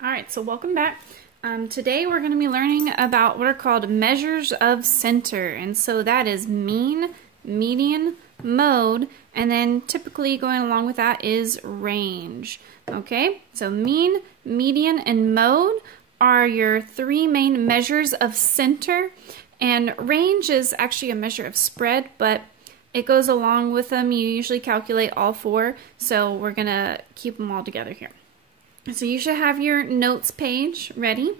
Alright, so welcome back. Today we're going to be learning about what are called measures of center. And so that is mean, median, mode, and then typically going along with that is range. Okay, so mean, median, and mode are your three main measures of center. And range is actually a measure of spread, but it goes along with them. You usually calculate all four, so we're going to keep them all together here. So you should have your notes page ready,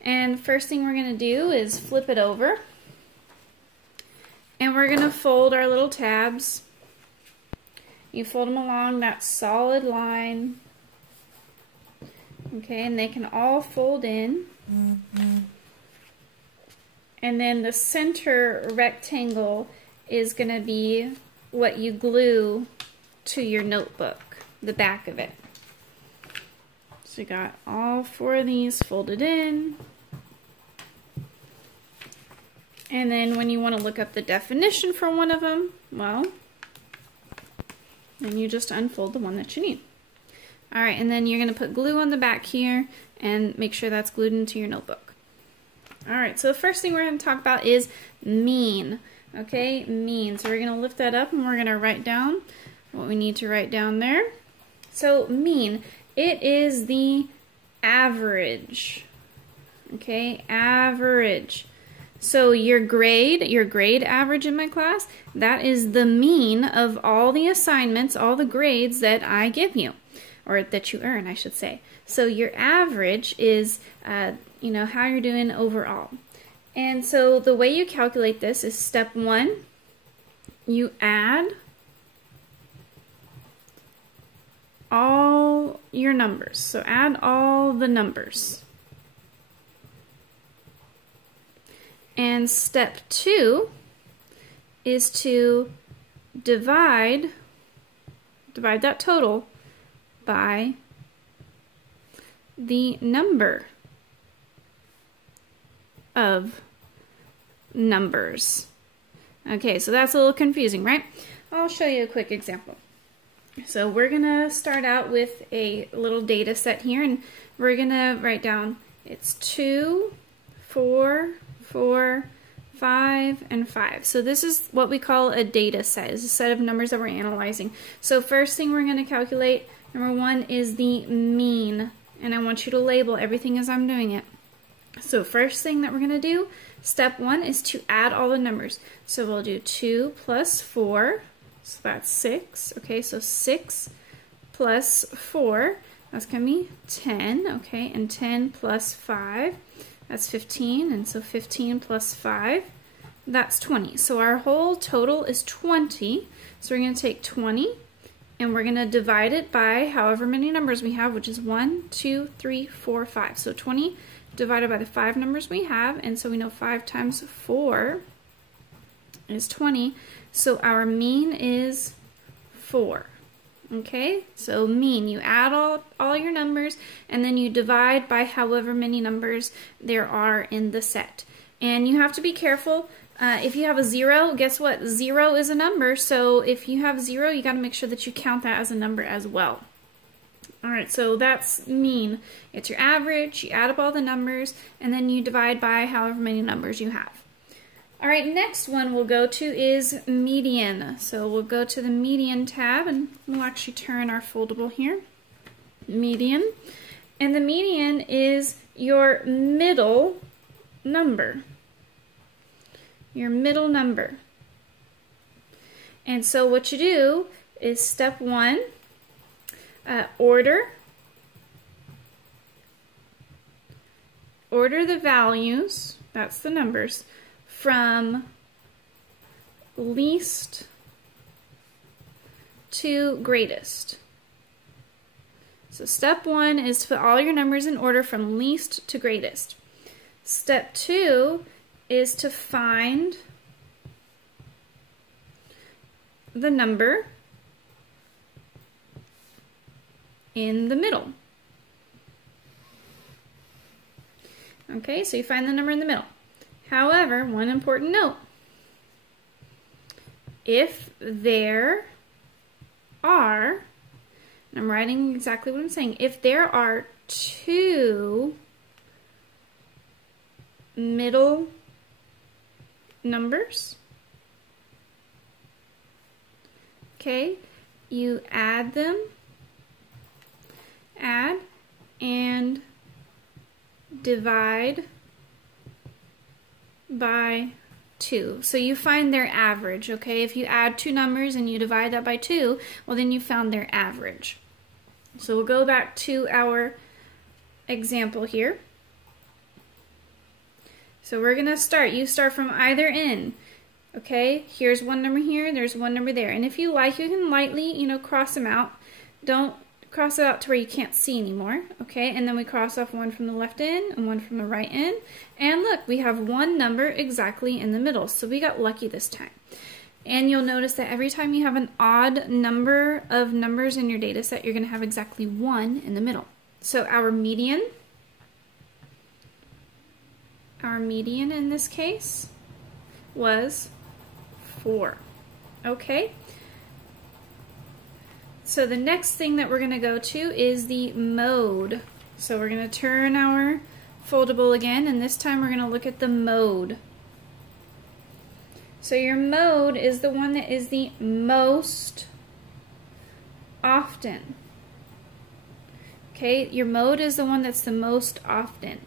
and first thing we're going to do is flip it over, and we're going to fold our little tabs. You fold them along that solid line, okay, and they can all fold in. And then the center rectangle is going to be what you glue to your notebook, the back of it. So you got all four of these folded in. And then when you want to look up the definition for one of them, well, then you just unfold the one that you need. Alright, and then you're going to put glue on the back here and make sure that's glued into your notebook. Alright, so the first thing we're going to talk about is mean. Okay, mean. So we're going to lift that up and we're going to write down what we need to write down there. So mean. It is the average, okay, average. So your grade average in my class, that is the mean of all the assignments, all the grades that I give you, or that you earn, I should say. So your average is, you know, how you're doing overall. And so the way you calculate this is step one, you add all your numbers. So add all the numbers. And step two is to divide that total by the number of numbers. Okay, so that's a little confusing, right? I'll show you a quick example. So we're going to start out with a little data set here, and we're going to write down it's 2, 4, 4, 5, and 5. So this is what we call a data set. It's a set of numbers that we're analyzing. So first thing we're going to calculate, number one, is the mean. And I want you to label everything as I'm doing it. So first thing that we're going to do, step one, is to add all the numbers. So we'll do 2 plus 4. So that's 6. Okay, so 6 plus 4, that's going to be 10. Okay, and 10 plus 5, that's 15. And so 15 plus 5, that's 20. So our whole total is 20. So we're going to take 20 and we're going to divide it by however many numbers we have, which is 1, 2, 3, 4, 5. So 20 divided by the 5 numbers we have, and so we know 5 times 4 is 20. So our mean is 4. Okay, so mean, you add all your numbers and then you divide by however many numbers there are in the set. And you have to be careful. If you have a 0, guess what? 0 is a number, so if you have 0, you got to make sure that you count that as a number as well. Alright, so that's mean. It's your average, you add up all the numbers, and then you divide by however many numbers you have. Alright, next one we'll go to is median. So we'll go to the median tab, and we'll actually turn our foldable here. Median. And the median is your middle number. Your middle number. And so what you do is step one, order the values, that's the numbers, from least to greatest. So step one is to put all your numbers in order from least to greatest. Step two is to find the number in the middle. Okay, so you find the number in the middle. However, one important note, if there are I'm writing exactly what I'm saying. If there are 2 middle numbers, okay, you add them, add, and divide by 2. So you find their average, okay? If you add 2 numbers and you divide that by 2, well, then you found their average. So we'll go back to our example here. So we're going to start. You start from either end, okay? Here's one number here, there's one number there. And if you like, you can lightly, cross them out. Don't cross it out to where you can't see anymore, okay? And then we cross off one from the left end and one from the right end. And look, we have one number exactly in the middle. So we got lucky this time. And you'll notice that every time you have an odd number of numbers in your data set, you're going to have exactly 1 in the middle. So our median in this case was 4, okay? So the next thing that we're going to go to is the mode. So we're going to turn our foldable again, and this time we're going to look at the mode. So your mode is the one that is the most often. Okay, your mode is the one that's the most often.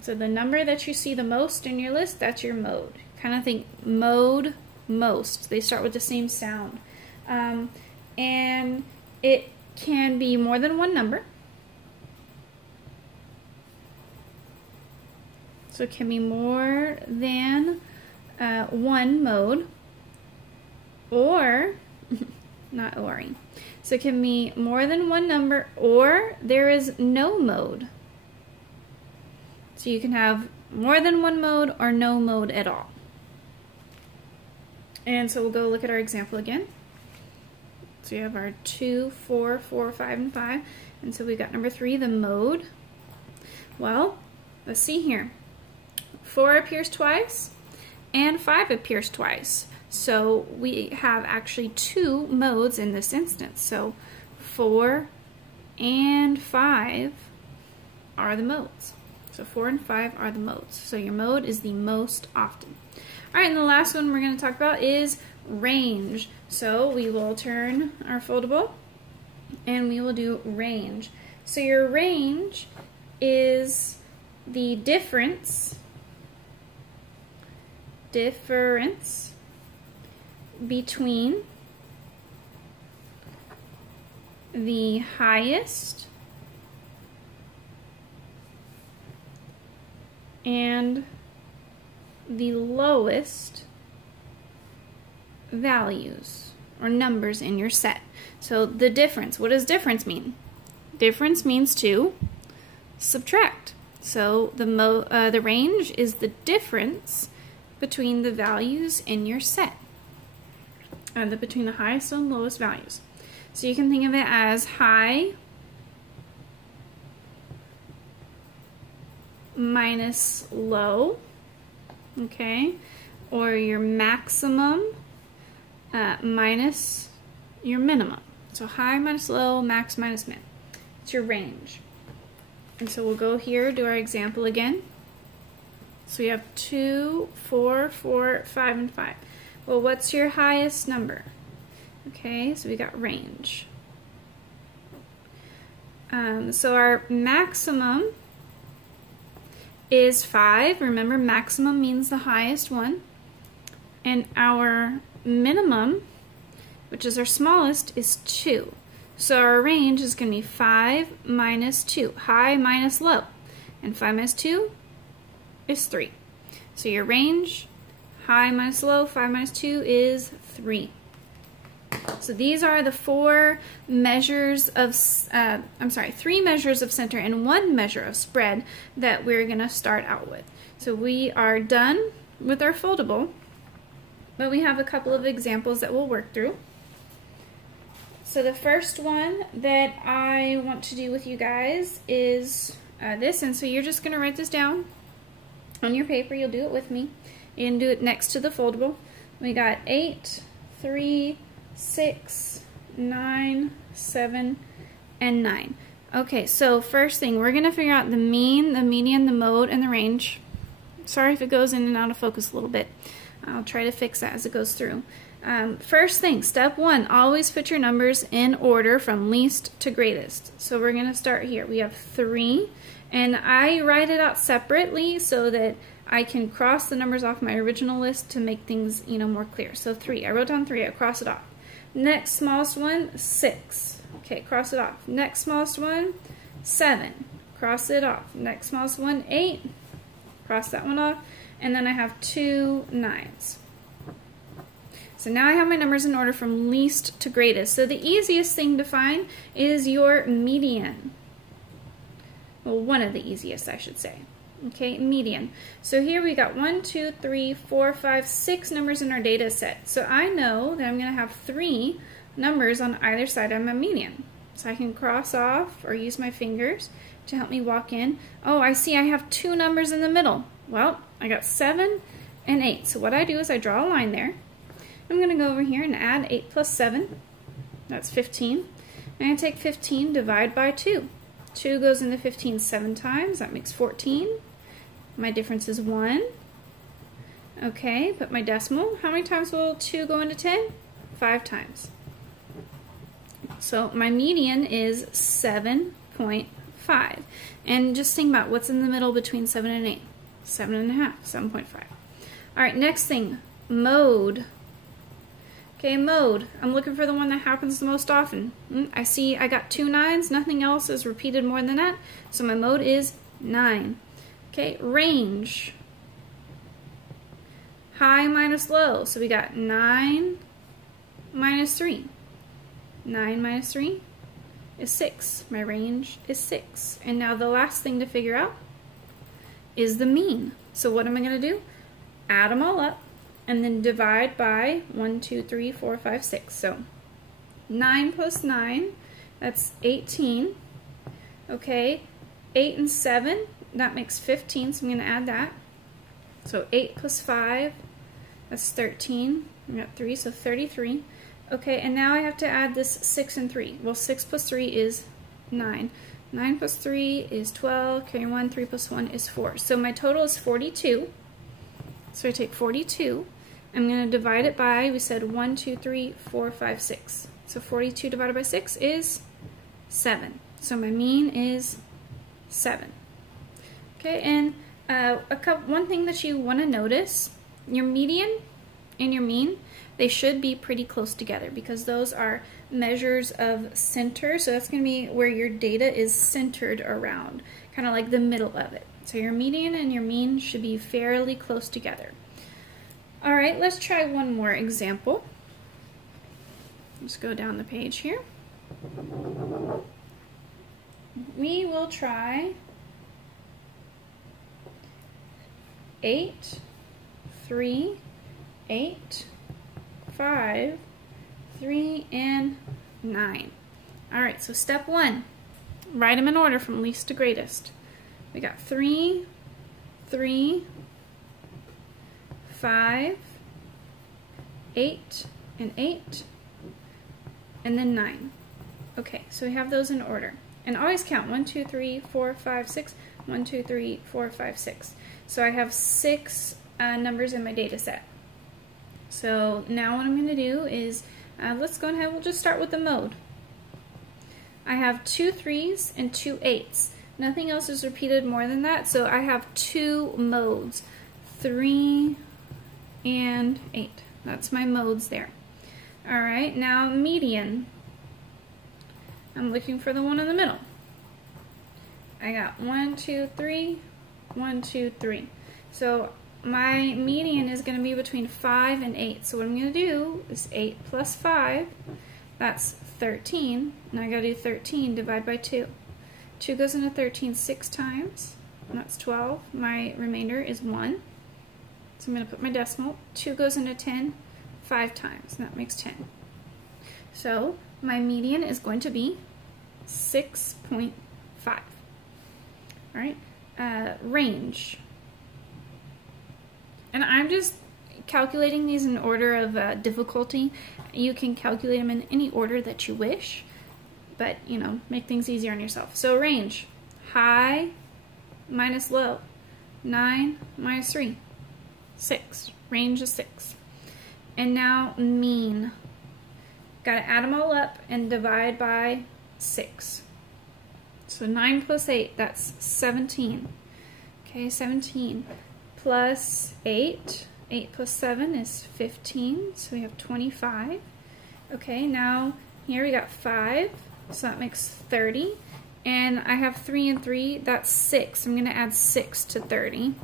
So the number that you see the most in your list, that's your mode. Kind of think mode, most. They start with the same sound. And it can be more than one number. So it can be more than one mode, or, not oring. So it can be more than one number, or there is no mode. So you can have more than one mode or no mode at all. And so we'll go look at our example again. So we have our 2, 4, 4, 5, and 5. And so we got number 3, the mode. Well, let's see here. 4 appears twice, and 5 appears twice. So we have actually 2 modes in this instance. So 4 and 5 are the modes. So 4 and 5 are the modes. So your mode is the most often. All right, and the last one we're going to talk about is range. So we will turn our foldable and we will do range. So your range is the difference between the highest and the lowest values or numbers in your set. So the difference, what does difference mean? Difference means to subtract. So the range is the difference between the values in your set, between the highest and lowest values. So you can think of it as high minus low, okay, or your maximum minus your minimum. So high minus low, max minus min. It's your range. And so we'll go here, do our example again. So we have 2, 4, 4, 5, and 5. Well, what's your highest number? Okay, so we got range. So our maximum is 5. Remember, maximum means the highest one. And our minimum, which is our smallest, is 2. So our range is going to be 5 minus 2, high minus low. And 5 minus 2 is 3. So your range, high minus low, 5 minus 2 is 3. So these are the 4 measures of, 3 measures of center and 1 measure of spread that we're going to start out with. So we are done with our foldable, but we have a couple of examples that we'll work through. So the first one that I want to do with you guys is this, and so you're just going to write this down on your paper. You'll do it with me. You can do it next to the foldable. We got 8, 3, 6, 9, 7, and 9. Okay, so first thing, we're going to figure out the mean, the median, the mode, and the range. Sorry if it goes in and out of focus a little bit. I'll try to fix that as it goes through. First thing, step 1, always put your numbers in order from least to greatest. So we're going to start here. We have 3, and I write it out separately so that I can cross the numbers off my original list to make things, more clear. So 3, I wrote down 3, I cross it off. Next smallest one, 6. Okay, cross it off. Next smallest one, 7. Cross it off. Next smallest one, 8. Cross that one off. And then I have 2 9s. So now I have my numbers in order from least to greatest. So the easiest thing to find is your median. Well, one of the easiest, I should say. Okay, median. So here we got 1, 2, 3, 4, 5, 6 numbers in our data set. So I know that I'm going to have 3 numbers on either side of my median. So I can cross off or use my fingers to help me walk in. Oh, I see I have 2 numbers in the middle. Well, I got 7 and 8. So what I do is I draw a line there. I'm going to go over here and add 8 plus 7. That's 15. I'm going to take 15, divide by 2. 2 goes into 15 7 times. That makes 14. My difference is 1. Okay, put my decimal. How many times will 2 go into 10? 5 times. So my median is 7.5. And just think about what's in the middle between 7 and 8. 7.5, 7.5. All right, next thing, mode. Okay, mode. I'm looking for the one that happens the most often. I see I got 2 9s. Nothing else is repeated more than that. So my mode is 9. Okay, range. High minus low. So we got 9 minus 3. 9 minus 3 is 6. My range is 6. And now the last thing to figure out is the mean. So what am I going to do? Add them all up and then divide by 1, 2, 3, 4, 5, 6. So 9 plus 9, that's 18. Okay, 8 and 7, that makes 15, so I'm going to add that. So 8 plus 5, that's 13. I got 3, so 33. Okay, and now I have to add this 6 and 3. Well, 6 plus 3 is 9. 9 plus 3 is 12. Carry 1, 3 plus 1 is 4. So my total is 42. So I take 42. I'm going to divide it by, we said 1, 2, 3, 4, 5, 6. So 42 divided by 6 is 7. So my mean is 7. Okay, and one thing that you want to notice, your median and your mean, they should be pretty close together because those are measures of center. So that's going to be where your data is centered around, kind of like the middle of it. So your median and your mean should be fairly close together. All right, let's try one more example. Let's go down the page here. We will try 8, 3, 8, 5, 3, and 9. All right, so step 1, write them in order from least to greatest. We got 3, 3, 5, 8, and 8, and then 9. Okay, so we have those in order. And always count 1, 2, 3, 4, 5, 6, 1, 2, 3, 4, 5, 6. So I have 6 numbers in my data set. So now what I'm going to do is, let's go ahead, we'll just start with the mode. I have 2 3s and 2 8s. Nothing else is repeated more than that, so I have 2 modes, 3 and 8. That's my modes there. All right, now median. I'm looking for the one in the middle. I got 1, 2, 3, 1, 2, 3. So my median is going to be between 5 and 8. So what I'm going to do is 8 plus 5, that's 13. Now I got to do 13 divided by 2. 2 goes into 13 6 times, and that's 12. My remainder is 1. So I'm going to put my decimal. 2 goes into 10 5 times, and that makes 10. So my median is going to be 6.5. All right, range. And I'm just calculating these in order of difficulty. You can calculate them in any order that you wish, but, you know, make things easier on yourself. So range, high minus low, 9 minus 3, 6. Range is 6. And now mean. Got to add them all up and divide by 6. So 9 plus 8, that's 17. Okay, 17 plus 8. 8 plus 7 is 15, so we have 25. Okay, now here we got 5, so that makes 30. And I have 3 and 3, that's 6. I'm going to add 6 to 30.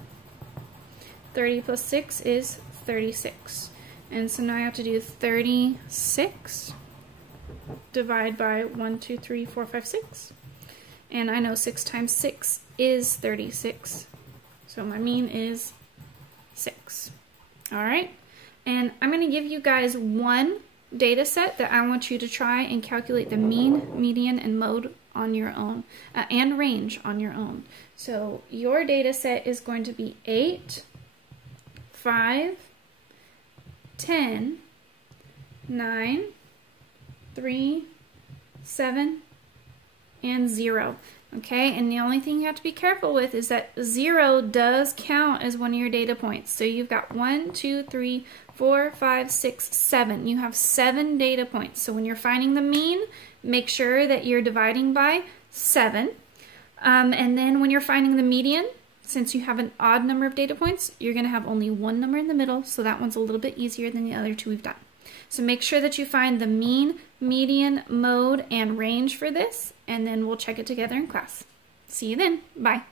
30 plus 6 is 36. And so now I have to do 36 divide by 1, 2, 3, 4, 5, 6. And I know 6 times 6 is 36. So my mean is 6. Alright? And I'm going to give you guys one data set that I want you to try and calculate the mean, median, and mode on your own, and range on your own. So your data set is going to be 8, 5, 10, 9, 3, 7, and 0. Okay, and the only thing you have to be careful with is that 0 does count as one of your data points. So you've got 1, 2, 3, 4, 5, 6, 7. You have 7 data points. So when you're finding the mean, make sure that you're dividing by 7. And then when you're finding the median, since you have an odd number of data points, you're going to have only one number in the middle, so that one's a little bit easier than the other two we've done. So make sure that you find the mean, median, mode, and range for this, and then we'll check it together in class. See you then. Bye.